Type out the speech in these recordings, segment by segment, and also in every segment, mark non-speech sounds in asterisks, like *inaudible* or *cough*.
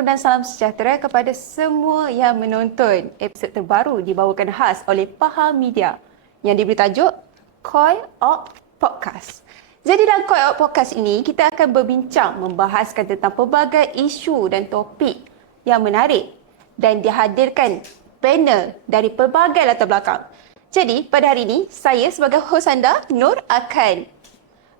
Assalamualaikum dan salam sejahtera kepada semua yang menonton episod terbaru dibawakan khas oleh Pahal Media yang diberi tajuk Koi Ok Podcast. Jadi dalam Koi Ok Podcast ini, kita akan berbincang membahaskan tentang pelbagai isu dan topik yang menarik dan dihadirkan panel dari pelbagai latar belakang. Jadi pada hari ini, saya sebagai hos anda, Nur akan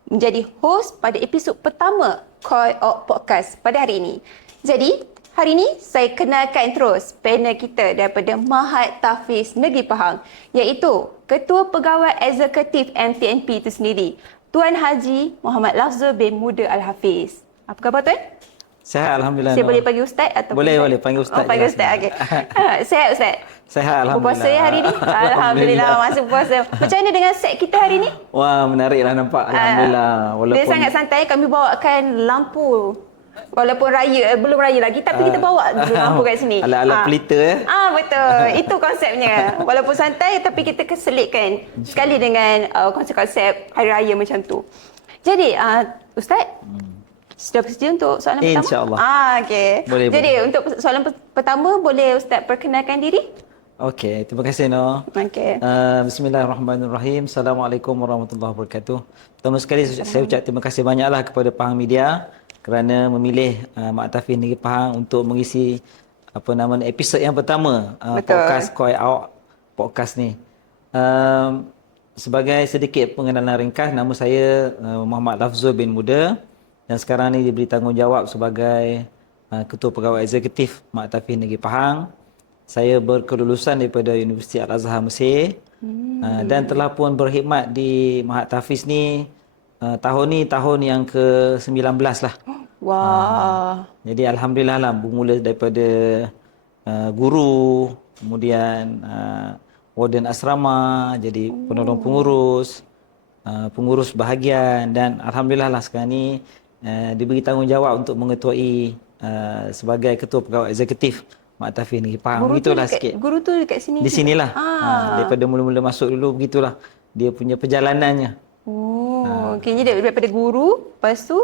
menjadi host pada episod pertama Koi Ok Podcast pada hari ini. Jadi, hari ini saya kenalkan terus panel kita daripada Mahat Tafiz Negeri Pahang iaitu Ketua Pegawai Eksekutif MTNP itu sendiri, Tuan Haji Muhammad Lafzul bin Muda Al-Hafiz. Apa khabar Tuan? Sehat Alhamdulillah. Saya boleh panggil Ustaz atau Boleh, boleh. Panggil Ustaz Oh, panggil Ustaz. Okey. *laughs* Ah, Sehat Ustaz? Sehat Alhamdulillah. Berpuasa ya hari ini? Alhamdulillah masuk puasa. Macam mana dengan set kita hari ini? Wah, menariklah nampak. Alhamdulillah. Ah, Dia sangat santai. Kami bawakan lampu. Walaupun raya, eh, belum raya lagi. Tapi kita bawa dulu lampu kat sini. Ala-ala Ah. pelita ya. Ah betul. *laughs* Itu konsepnya. Walaupun santai tapi kita keselitkan sekali dengan uh, konsep-konsep hari raya macam tu. Jadi uh, ustaz sudah bersedia untuk soalan pertama? InsyaAllah. Ah okey. Boleh, Jadi untuk soalan per- pertama boleh ustaz perkenalkan diri? Okey, terima kasih No. Okey. Uh, Bismillahirrahmanirrahim. Assalamualaikum warahmatullahi wabarakatuh. Pertama sekali saya ucap terima kasih banyaklah kepada Pahang Media kerana memilih uh, Mak Tafiz Negeri Pahang untuk mengisi apa nama episod yang pertama uh, Betul. podcast Koi Out podcast ni. Um, sebagai sedikit pengenalan ringkas, nama saya uh, Muhammad Lafzul bin Muda dan sekarang ni diberi tanggungjawab sebagai uh, Ketua Pegawai Eksekutif Mak Tafiz Negeri Pahang. Saya berkelulusan daripada Universiti Al-Azhar Mesir hmm. uh, dan telah pun berkhidmat di Mahat Tafiz ni uh, tahun ni tahun yang ke-19 lah. Wah. Jadi alhamdulillah lah bermula daripada uh, guru, kemudian uh, warden asrama, jadi penolong pengurus, uh, pengurus bahagian dan alhamdulillah lah sekarang ni uh, diberi tanggungjawab untuk mengetuai uh, sebagai ketua pegawai eksekutif Mak Tafiz Negeri Pahang. Guru tu Begitulah dekat, sikit. Guru tu dekat sini. Di sinilah. Ah. Ha, daripada mula-mula masuk dulu begitulah dia punya perjalanannya. Oh, Ah. okey. Jadi daripada guru, lepas tu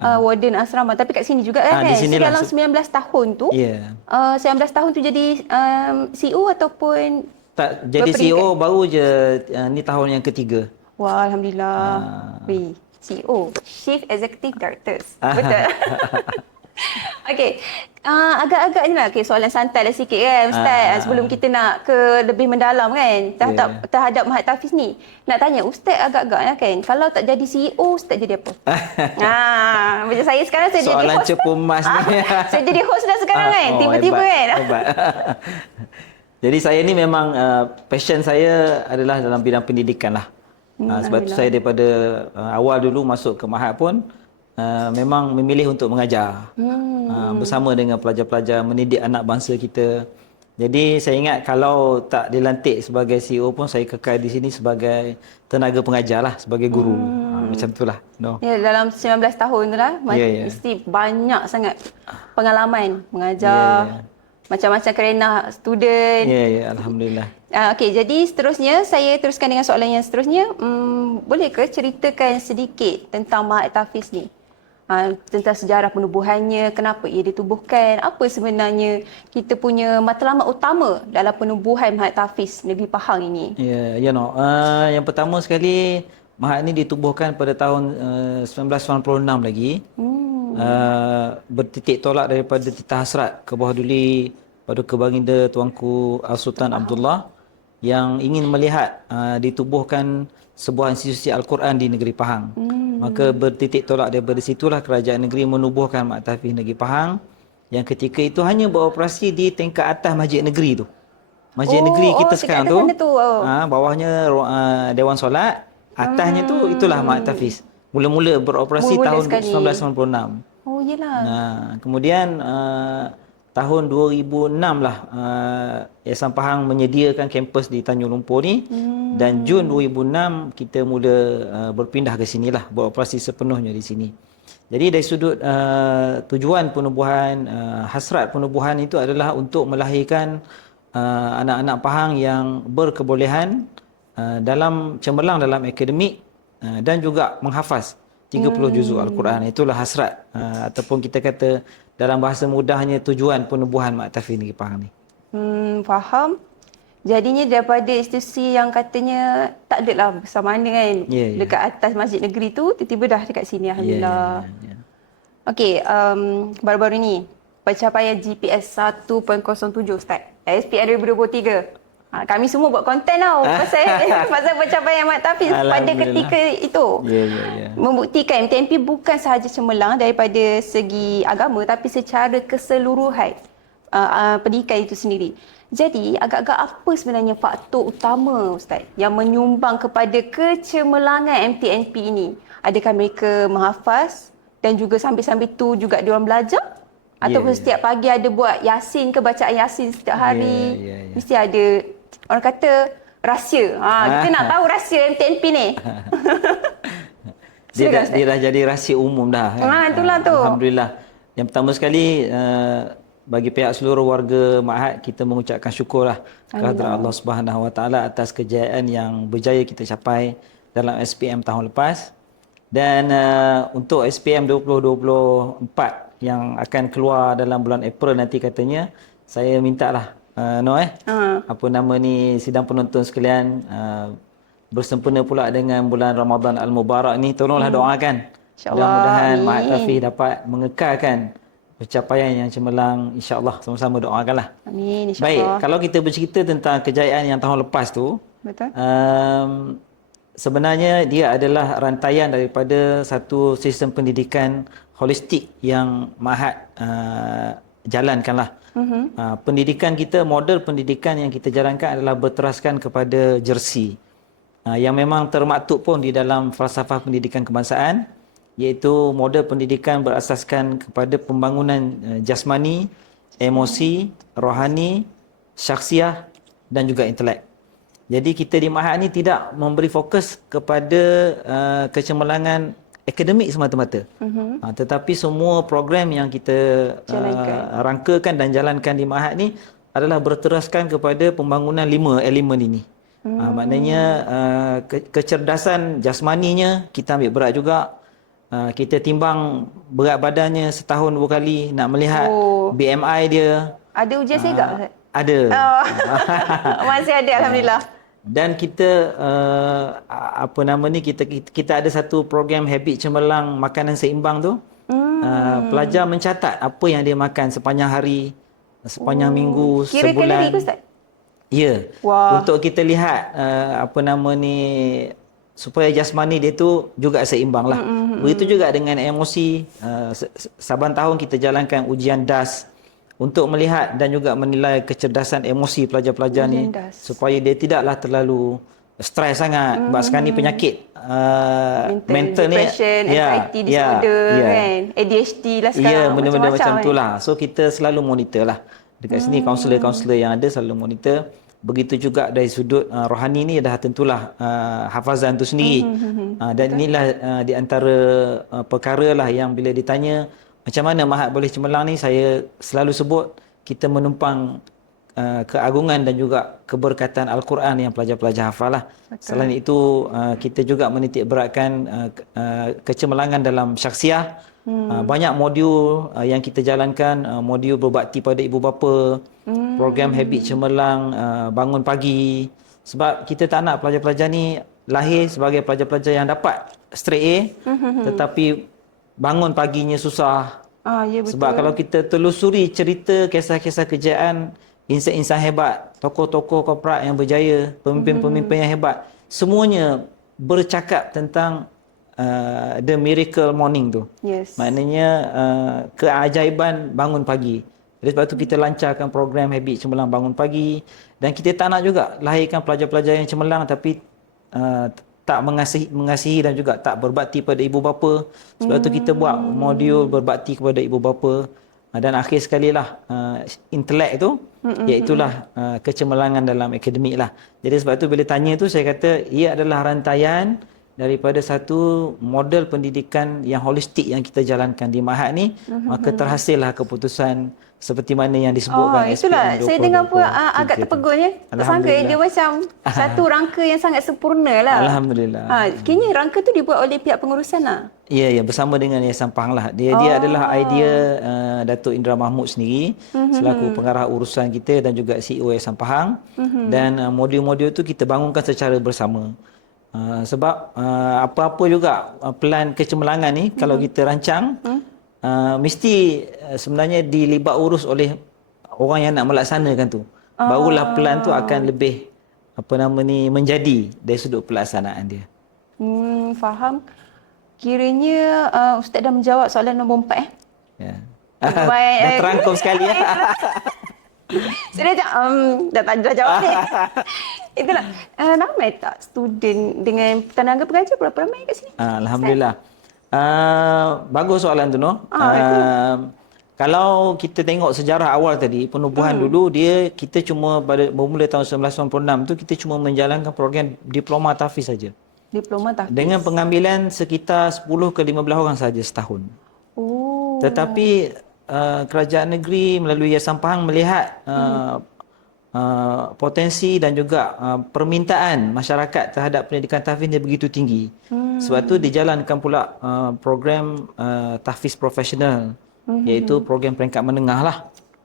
uh, warden asrama. Tapi kat sini juga kan? Ah, di kan? sinilah. So, dalam 19 tahun tu, Ya. uh, 19 tahun tu jadi um, CEO ataupun... Tak jadi. CEO baru je uh, ni tahun yang ketiga. Wah, Alhamdulillah. Ah. Wih, CEO, Chief Executive Directors. Betul. *laughs* Okey, uh, agak-agak ni lah okay, soalan santai lah sikit kan Ustaz Ah. sebelum kita nak ke lebih mendalam kan terhadap, Yeah. terhadap Mahat Tafiz ni nak tanya Ustaz agak-agak lah kan kalau tak jadi CEO Ustaz jadi apa? *laughs* ah, macam saya sekarang saya jadi Soalan host cepu emas ni. *laughs* Saya jadi host dah sekarang kan oh, tiba-tiba hebat, kan Hebat. *laughs* Jadi saya ni memang uh, passion saya adalah dalam bidang pendidikan lah. Uh, sebab tu saya daripada uh, awal dulu masuk ke Mahat pun uh, memang memilih untuk mengajar. Hmm. Uh, bersama dengan pelajar-pelajar mendidik anak bangsa kita. Jadi saya ingat kalau tak dilantik sebagai CEO pun saya kekal di sini sebagai tenaga pengajar lah, sebagai guru. Hmm. Uh, macam itulah. No. Ya, dalam 19 tahun tu lah, ma- Ya, ya. mesti banyak sangat pengalaman mengajar, ya. macam-macam kerana student. Ya, ya, alhamdulillah. Ah, Okey, jadi seterusnya saya teruskan dengan soalan yang seterusnya. Hmm, boleh ke ceritakan sedikit tentang Mahat Tafiz ni? Ah, tentang sejarah penubuhannya, kenapa ia ditubuhkan, apa sebenarnya kita punya matlamat utama dalam penubuhan Mahat Tafiz Negeri Pahang ini? Ya, ya no. Uh, yang pertama sekali Mahat ni ditubuhkan pada tahun uh, 1996 lagi. Hmm. Uh, bertitik tolak daripada titah hasrat ke bawah duli pada kebaginda Tuanku Al-Sultan Abdullah yang ingin melihat uh, ditubuhkan sebuah institusi Al-Quran di negeri Pahang. Hmm. Maka bertitik tolak daripada situlah kerajaan negeri menubuhkan Mak Tafiz Negeri Pahang yang ketika itu hanya beroperasi di tingkat atas masjid negeri tu. Masjid Oh, negeri oh, kita dekat sekarang tu. tu, oh. Ha, bawahnya uh, Dewan Solat, atasnya tu itulah Mak Tafiz. Mula-mula beroperasi Hmm. Mula-mula tahun sekali. 1996. Oh, yelah. Nah, kemudian uh, tahun 2006 lah uh, Yayasan Pahang menyediakan kampus di Tanjung Lumpur ni Hmm. dan Jun 2006 kita mula uh, berpindah ke sini lah beroperasi sepenuhnya di sini. Jadi dari sudut uh, tujuan penubuhan uh, hasrat penubuhan itu adalah untuk melahirkan uh, anak-anak Pahang yang berkebolehan uh, dalam cemerlang dalam akademik uh, dan juga menghafaz 30 juzuk Al-Quran. Itulah hasrat uh, ataupun kita kata dalam bahasa mudahnya tujuan penubuhan Mak Tafi Pahang ni. Hmm, faham. Jadinya daripada institusi yang katanya tak ada lah besar mana kan Ya, ya. dekat atas masjid negeri tu tiba-tiba dah dekat sini Alhamdulillah. Ya, ya, ya. Okey, um, baru-baru ni pencapaian GPS 1.07 Ustaz. SPM 2023. Ha, kami semua buat konten tau *laughs* pasal pasal pencapaian Mat Tafiz pada ketika itu. Ya, ya, ya. Membuktikan MTMP bukan sahaja cemerlang daripada segi agama tapi secara keseluruhan uh, uh, pendidikan itu sendiri. Jadi agak-agak apa sebenarnya faktor utama Ustaz yang menyumbang kepada kecemerlangan MTNP ini? Adakah mereka menghafaz dan juga sambil-sambil tu juga diorang belajar? Ataupun Ya, ya. setiap pagi ada buat yasin ke bacaan yasin setiap hari? Ya, ya, ya. Mesti ada orang kata rahsia. Ha, kita nak tahu rahsia MTNP ni. *laughs* Dia dah, dia dah jadi rahsia umum dah. kan? Ah, itulah tu. Alhamdulillah. Yang pertama sekali uh, bagi pihak seluruh warga Mahat kita mengucapkan syukurlah kehadiran Allah Subhanahu Wa Taala atas kejayaan yang berjaya kita capai dalam SPM tahun lepas. Dan uh, untuk SPM 2024 yang akan keluar dalam bulan April nanti katanya saya mintalah uh, no eh Ha. apa nama ni sidang penonton sekalian uh, bersempena pula dengan bulan Ramadan Al-Mubarak ni tolonglah doakan Hmm. InsyaAllah. mudah-mudahan Mak. Tafi dapat mengekalkan pencapaian yang cemerlang insya-Allah sama-sama doakanlah Amin baik insyaAllah. kalau kita bercerita tentang kejayaan yang tahun lepas tu Betul? um, sebenarnya dia adalah rantaian daripada satu sistem pendidikan holistik yang Mahat uh, jalankanlah. Mhm. Uh, pendidikan kita, model pendidikan yang kita jalankan adalah berteraskan kepada jersey. Uh, yang memang termaktub pun di dalam falsafah pendidikan kebangsaan iaitu model pendidikan berasaskan kepada pembangunan uh, jasmani, emosi, rohani, syaksiah dan juga intelek. Jadi kita di Mahat ni tidak memberi fokus kepada uh, kecemerlangan akademik semata-mata. Mhm. Uh, tetapi semua program yang kita Jalankan. uh, rangkakan dan jalankan di Mahat ni adalah berteraskan kepada pembangunan lima elemen ini. Hmm. Uh, maknanya uh, ke- kecerdasan jasmaninya kita ambil berat juga. Uh, kita timbang berat badannya setahun dua kali nak melihat Oh. BMI dia. Ada ujian segak Ustaz? Ada. Oh. *laughs* Masih ada Alhamdulillah. Dan kita uh, apa nama ni kita kita ada satu program habit cemerlang makanan seimbang tu. Hmm. Uh, pelajar mencatat apa yang dia makan sepanjang hari, sepanjang minggu, Oh. Kira sebulan. kalori ke Ustaz? Ya. Wah. Untuk kita lihat uh, apa nama ni supaya jasmani dia tu juga seimbang lah. Mm-hmm. Begitu juga dengan emosi. Uh, saban tahun kita jalankan ujian DAS untuk melihat dan juga menilai kecerdasan emosi pelajar-pelajar ni supaya dia tidaklah terlalu stres sangat. Mm-hmm. Sebab sekarang ni penyakit uh, Mental, mental, ni depression, ya, anxiety ya, disorder ya. kan. ADHD lah sekarang. Ya, benda-benda macam kan. tu lah. So kita selalu monitor lah. Dekat sini kaunselor-kaunselor yang ada selalu monitor. Begitu juga dari sudut uh, rohani ni dah tentulah uh, hafazan tu sendiri. Uh, dan inilah uh, di antara uh, perkara lah yang bila ditanya macam mana Mahat boleh cemerlang ni saya selalu sebut kita menumpang uh, keagungan dan juga keberkatan Al-Quran yang pelajar-pelajar hafal lah. Selain itu uh, kita juga menitik beratkan uh, uh, kecemerlangan dalam syaksiah. Hmm. Uh, banyak modul uh, yang kita jalankan, uh, modul berbakti pada ibu bapa, hmm. program habit cemerlang, uh, bangun pagi. Sebab kita tak nak pelajar-pelajar ni lahir sebagai pelajar-pelajar yang dapat straight A, hmm. tetapi bangun paginya susah, Ah, ya betul. sebab kalau kita telusuri cerita kisah-kisah kejayaan insan-insan hebat, tokoh-tokoh korporat yang berjaya, pemimpin-pemimpin yang hebat, semuanya bercakap tentang uh, the miracle morning tu. Yes. Maknanya uh, keajaiban bangun pagi. Jadi sebab tu kita lancarkan program habit cemerlang bangun pagi dan kita tak nak juga lahirkan pelajar-pelajar yang cemerlang tapi uh, tak mengasihi, mengasihi dan juga tak berbakti pada ibu bapa. Sebab tu kita buat modul berbakti kepada ibu bapa Uh, dan akhir sekali lah uh, intelek tu iaitulah uh, kecemerlangan dalam akademik lah. Jadi sebab tu bila tanya tu saya kata ia adalah rantaian daripada satu model pendidikan yang holistik yang kita jalankan di Mahat ni Mhm. maka terhasillah keputusan seperti mana yang Oh, disebutkan itulah. SPM Saya dengar pun 2020. uh, agak Tiga tu. terpegun ya. Tersangka eh, dia macam *laughs* satu rangka yang sangat sempurna lah. Alhamdulillah. Ha, kini rangka tu dibuat oleh pihak pengurusan lah. Ya, ya bersama dengan Yayasan Pahang lah. Dia dia adalah idea uh, Datuk Indra Mahmud sendiri selaku pengarah urusan kita dan juga CEO Yayasan Pahang. Dan uh, modul-modul tu kita bangunkan secara bersama. Uh, sebab uh, apa-apa juga uh, plan kecemerlangan ni kalau kita rancang uh, mesti uh, sebenarnya dilibat urus oleh orang yang nak melaksanakan tu. Barulah plan tu akan lebih apa nama ni menjadi dari sudut pelaksanaan dia. Hmm, faham. Kiranya uh, Ustaz dah menjawab soalan nombor empat eh. Ya. Baik, *laughs* Dah eh. terangkum sekali ya. *laughs* Saya dah cakap, um, dah, tak- dah jawab ni. *laughs* Itulah. Uh, ramai tak student dengan tenaga pengajar berapa ramai kat sini? Ah, Alhamdulillah. Uh, bagus soalan tu no. Ah, Uh, kalau kita tengok sejarah awal tadi, penubuhan Hmm. dulu dia kita cuma pada bermula tahun 1996 tu kita cuma menjalankan program diploma tafiz saja. Diploma tak? Dengan pengambilan sekitar 10 ke 15 orang saja setahun. Oh. Tetapi uh, kerajaan negeri melalui Yayasan Pahang melihat uh, uh, potensi dan juga uh, permintaan masyarakat terhadap pendidikan tahfiz dia begitu tinggi. Hmm. Sebab tu dijalankan pula uh, program uh, tahfiz profesional hmm. iaitu program peringkat menengah lah.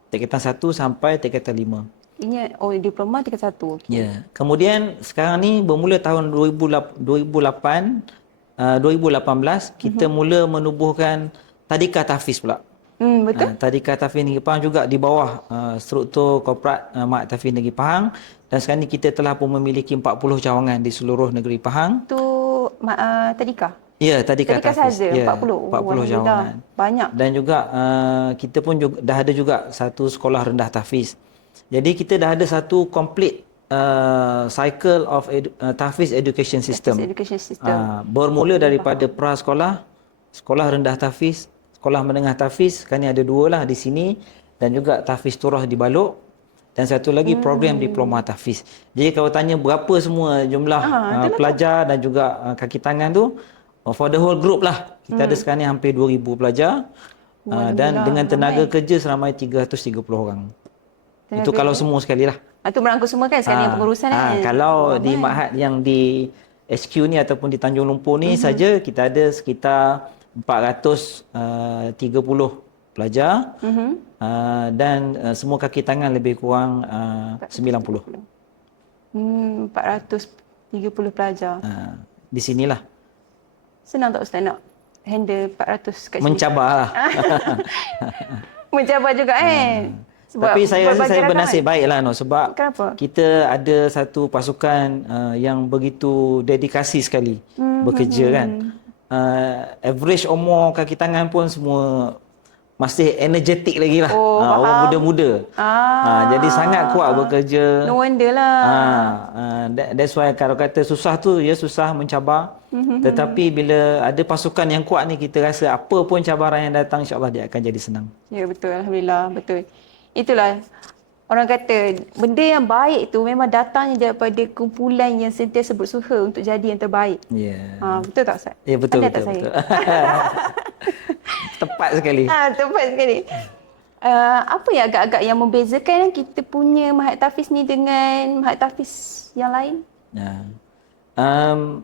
Tingkatan 1 sampai tingkatan 5. Ini oh diploma tingkat satu. Okay. Ya. Kemudian sekarang ni bermula tahun 2008 uh, 2018 kita mula menubuhkan tadika tahfiz pula. Hmm, betul. Uh, tadika tahfiz Negeri Pahang juga di bawah uh, struktur korporat uh, Mak Tahfiz Negeri Pahang dan sekarang ni kita telah pun memiliki 40 cawangan di seluruh negeri Pahang. Tu uh, tadika. Ya, tadika Tadika tahfiz. saja Ya, 40. Oh, 40 Alhamdulillah. cawangan. Banyak. Dan juga uh, kita pun juga, dah ada juga satu sekolah rendah tahfiz. Jadi kita dah ada satu complete uh, cycle of edu, uh, tahfiz education system. Education system. Uh, bermula daripada pra sekolah, sekolah rendah tahfiz, sekolah menengah tahfiz, ni ada dua lah di sini dan juga tahfiz turah di Balok dan satu lagi Hmm. program diploma tahfiz. Jadi kalau tanya berapa semua jumlah Ah, uh, pelajar dan juga uh, kaki tangan tu uh, for the whole group lah. Kita Hmm. ada sekarang ni hampir 2000 pelajar. Uh, dan dengan tenaga kerja seramai 330 orang. Tenaga Itu kalau semua sekali lah. Ah, tu merangkul semua kan sekarang yang pengurusan ah, kan. Kalau di Ramai. Mahat yang di HQ ni ataupun di Tanjung Lumpur ni saja kita ada sekitar 430 pelajar Mhm. uh, dan uh, semua kaki tangan lebih kurang uh, 90. Hmm, 430 pelajar. Uh, di sinilah Senang tak Ustaz nak handle 400 kat sini? mencabar lah. *laughs* Mencabar juga kan? Sebab Tapi saya rasa saya bernasib kan? baik lah no, sebab Kenapa? kita ada satu pasukan uh, yang begitu dedikasi sekali Hmm, bekerja kan. Uh, average umur kaki tangan pun semua masih energetik lagi lah. Oh, Ah, orang muda-muda. Ah. Ah, jadi sangat kuat bekerja. No wonder lah. Ah, ah, that, that's why kalau kata susah tu ya susah mencabar. Mhm. Tetapi bila ada pasukan yang kuat ni kita rasa apa pun cabaran yang datang insya-Allah dia akan jadi senang. Ya betul Alhamdulillah betul. Itulah orang kata benda yang baik tu memang datangnya daripada kumpulan yang sentiasa berusaha untuk jadi yang terbaik. Ya. Yeah. Ha, betul tak Ustaz? Ya betul Pandai betul tak betul. *laughs* Tepat sekali. Ah, tepat sekali. Uh, apa yang agak-agak yang membezakan kita punya Mahat Tafiz ni dengan Mahat Tafiz yang lain? Ya. Um,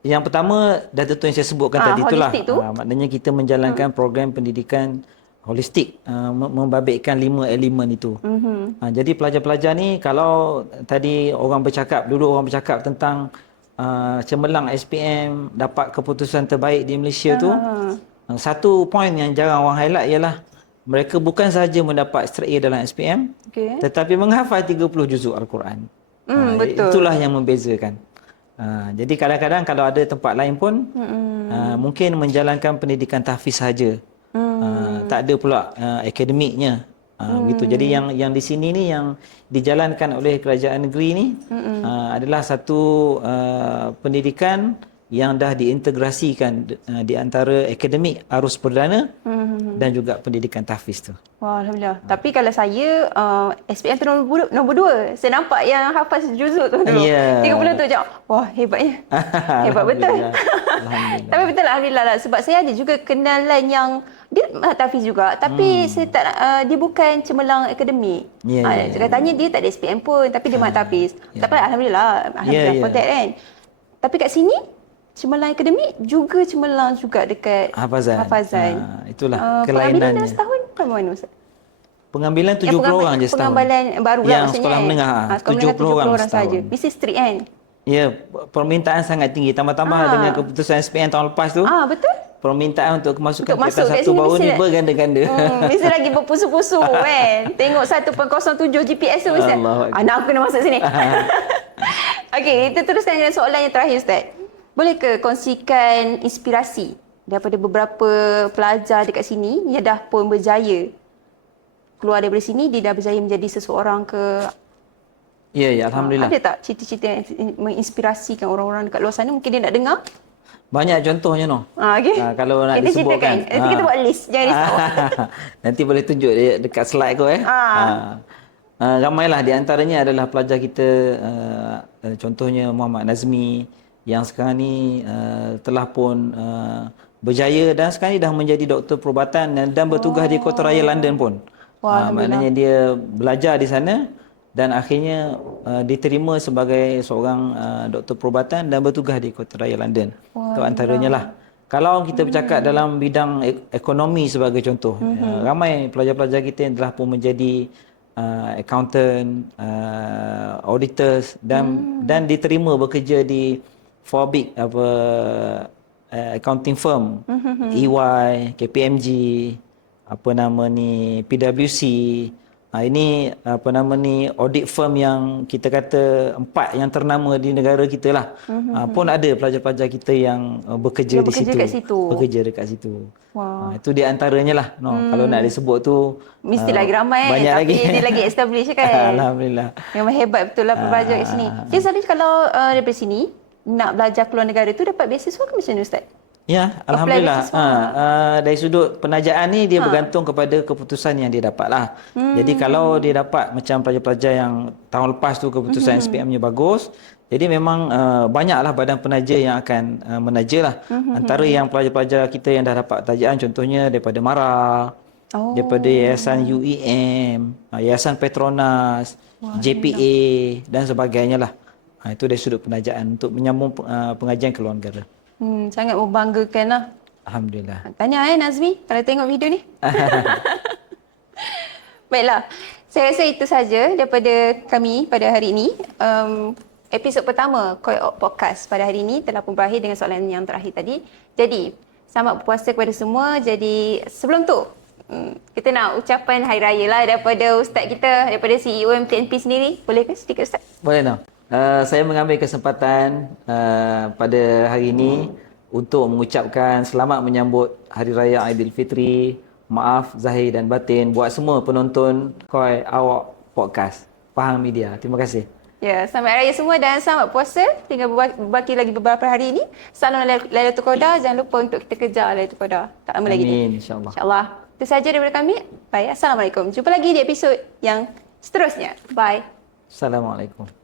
yang pertama dah tentu yang saya sebutkan Ah, tadi itulah. tu. Ah, maknanya kita menjalankan program pendidikan holistik uh, mem- membabitkan lima elemen itu. Mm-hmm. Uh, jadi pelajar-pelajar ni kalau tadi orang bercakap dulu orang bercakap tentang uh, cemerlang SPM dapat keputusan terbaik di Malaysia tu. Ah. Uh, satu poin yang jarang orang highlight ialah mereka bukan sahaja mendapat straight A dalam SPM Okay. tetapi menghafal 30 juzuk Al-Quran. Hmm, Ah, betul. Itulah yang membezakan. Uh, jadi kadang-kadang kalau ada tempat lain pun Mm-mm. uh, mungkin menjalankan pendidikan tahfiz saja. Hmm. Uh, tak ada pula uh, akademiknya. Uh, gitu. Jadi yang yang di sini ni yang dijalankan oleh kerajaan negeri ni uh, adalah satu uh, pendidikan yang dah diintegrasikan uh, di antara akademik arus perdana Hmm. dan juga pendidikan tahfiz tu. Wah, Alhamdulillah. Tapi kalau saya, uh, SPM tu nombor, dua- nombor dua. Saya nampak yang hafaz juzuk tu dulu. Ya. 30 tu macam, wah hebatnya. *laughs* Hebat betul. Alhamdulillah. *laughs* Tapi betul lah, Alhamdulillah lah. Sebab saya ada juga kenalan yang dia tahfiz juga. Tapi hmm. saya tak, uh, dia bukan cemerlang akademik. Ya, Ah, ya, ya. Katanya dia tak ada SPM pun, tapi dia mat tahfiz. ya. Tak apa, Alhamdulillah. Alhamdulillah ya. for that kan. Tapi kat sini, cemerlang akademik juga cemerlang juga dekat Hafazan. hafazan. Ah, itulah Ah, kelainannya. Pengambilan dalam setahun berapa mana Ustaz? Pengambilan 70 Yang pengambil- orang je setahun. Pengambilan baru lah Yang maksudnya. sekolah menengah, Ah, sekolah menengah 70 orang saja. setahun. Mesti strict kan? Ya, permintaan sangat tinggi. Tambah-tambah Ah. dengan keputusan SPM tahun lepas tu, Ah betul. permintaan untuk kemasukan Untuk masuk satu baru mesti ni berganda-ganda. Hmm, mesti lagi berpusu-pusu *laughs* kan. Tengok 1.07 GPS tu mesti. Anak aku kena masuk sini. *laughs* *laughs* Okey, kita teruskan dengan soalan yang terakhir Ustaz. Boleh ke kongsikan inspirasi daripada beberapa pelajar dekat sini yang dah pun berjaya keluar daripada sini dia dah berjaya menjadi seseorang ke Ya, ya, alhamdulillah. Ada tak cerita-cerita yang menginspirasikan orang-orang dekat luar sana mungkin dia nak dengar? Banyak contohnya noh. Ah, okay. Ah, kalau nak kita disebutkan. ceritakan. Nanti kita Ah. buat list. Jangan risau. *laughs* Nanti boleh tunjuk dekat slide ko eh. Ah. Uh, ramailah di antaranya adalah pelajar kita uh, contohnya Muhammad Nazmi yang sekarang ni uh, telah pun uh, berjaya dan sekarang ni dah menjadi doktor perubatan dan, dan bertugas di Kota Raya London pun. Wah, Ah, maknanya dia belajar di sana dan akhirnya uh, diterima sebagai seorang uh, doktor perubatan dan bertugas di Kota Raya London. Itu antaranya lah. Kalau kita bercakap dalam bidang ek- ekonomi sebagai contoh, uh, ramai pelajar-pelajar kita yang telah pun menjadi uh, accountant, uh, auditors dan dan diterima bekerja di four big apa uh, accounting firm, EY, KPMG, apa nama ni PwC. Ha, ini apa nama ni audit firm yang kita kata empat yang ternama di negara kita lah. Ha, pun ada pelajar-pelajar kita yang uh, bekerja Yang di bekerja situ. kat situ. Bekerja dekat situ. Wah. Ha, itu di antaranya lah. No. Kalau nak disebut tu Mesti ah, lagi ramai. Banyak Tapi lagi. dia lagi *laughs* establish kan. Alhamdulillah. Memang hebat betul lah pelajar kat sini. Jadi selalu kalau uh, daripada sini nak belajar keluar negara tu dapat beasiswa ke macam mana Ustaz? Ya, alhamdulillah. Ha, uh, dari sudut penajaan ni dia ha. bergantung kepada keputusan yang dia dapat lah. Hmm. Jadi kalau dia dapat macam pelajar-pelajar yang tahun lepas tu keputusan hmm. SPM-nya bagus, jadi memang uh, banyaklah badan penaja yang akan uh, menaja lah. Hmm. Antara yang pelajar-pelajar kita yang dah dapat tajaan contohnya daripada MARA, Oh. daripada Yayasan UEM, uh, Yayasan Petronas, JPA dan sebagainya lah. Ha, itu dari sudut penajaan untuk menyambung uh, pengajian ke luar negara. Hmm, sangat membanggakan lah. Alhamdulillah. Tanya eh Nazmi kalau tengok video ni. *laughs* Baiklah. Saya rasa itu saja daripada kami pada hari ini. Um, episod pertama Koi Podcast pada hari ini telah pun berakhir dengan soalan yang terakhir tadi. Jadi, selamat berpuasa kepada semua. Jadi, sebelum tu, hmm, kita nak ucapan Hari Raya lah daripada Ustaz kita, daripada CEO MTNP sendiri. Boleh ke sedikit Ustaz? Boleh no. Uh, saya mengambil kesempatan uh, pada hari ini untuk mengucapkan selamat menyambut Hari Raya Aidilfitri. Maaf zahir dan batin buat semua penonton Koi Awak Podcast. Faham Media. Terima kasih. Ya, selamat Raya semua dan selamat puasa. Tinggal berba- berbaki lagi beberapa hari ini. Salam Lail- Lailatul Qadar. Jangan lupa untuk kita kejar Lailatul Qadar. Tak lama lagi ni. Amin insyaAllah. InsyaAllah. Itu saja daripada kami. Baik, Assalamualaikum. Jumpa lagi di episod yang seterusnya. Bye. Assalamualaikum.